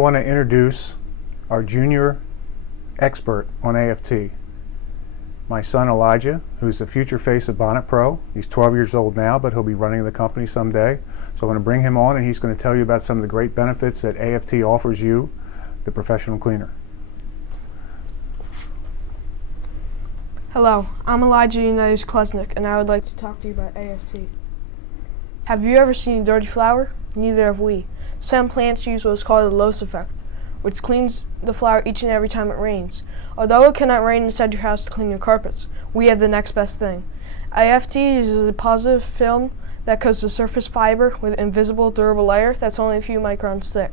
want to introduce our junior expert on AFT. My son Elijah, who's the future face of Bonnet Pro. He's 12 years old now, but he'll be running the company someday. So I'm going to bring him on, and he's going to tell you about some of the great benefits that AFT offers you, the professional cleaner. Hello, I'm Elijah Unitas Klesnick, and I would like to talk to you about AFT. Have you ever seen a dirty flower? Neither have we. Some plants use what's called the Loess effect, which cleans the flower each and every time it rains. Although it cannot rain inside your house to clean your carpets, we have the next best thing. AFT uses a positive film that coats the surface fiber with an invisible durable layer that's only a few microns thick.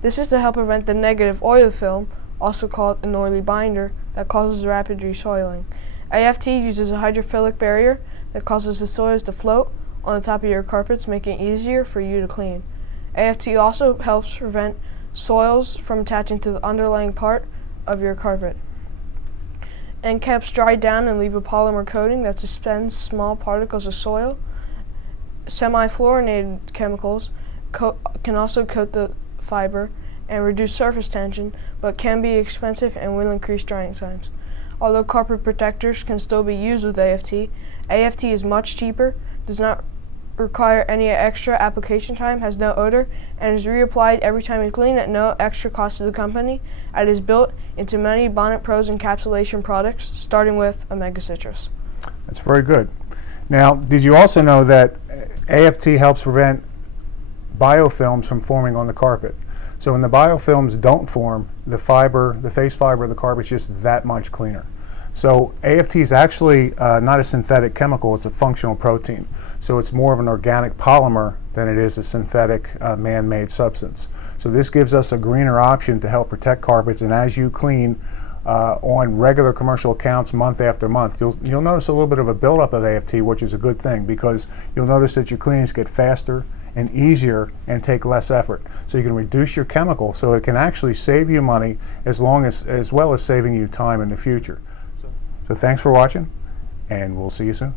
This is to help prevent the negative oil film, also called an oily binder, that causes rapid resoiling. AFT uses a hydrophilic barrier that causes the soils to float on the top of your carpets, making it easier for you to clean. AFT also helps prevent soils from attaching to the underlying part of your carpet. And caps dry down and leave a polymer coating that suspends small particles of soil. Semi-fluorinated chemicals can also coat the fiber and reduce surface tension, but can be expensive and will increase drying times. Although carpet protectors can still be used with AFT, AFT is much cheaper, does not require any extra application time, has no odor, and is reapplied every time you clean at no extra cost to the company. It is built into many Bonnet Pro's encapsulation products, starting with Omega Citrus. That's very good. Now, did you also know that AFT helps prevent biofilms from forming on the carpet? So when the biofilms don't form, the face fiber of the carpet is just that much cleaner. So AFT is actually not a synthetic chemical, it's a functional protein. So it's more of an organic polymer than it is a synthetic man-made substance. So this gives us a greener option to help protect carpets, and as you clean on regular commercial accounts month after month, you'll notice a little bit of a buildup of AFT, which is a good thing because you'll notice that your cleanings get faster and easier and take less effort. So you can reduce your chemical, so it can actually save you money as well as saving you time in the future. So thanks for watching, and we'll see you soon.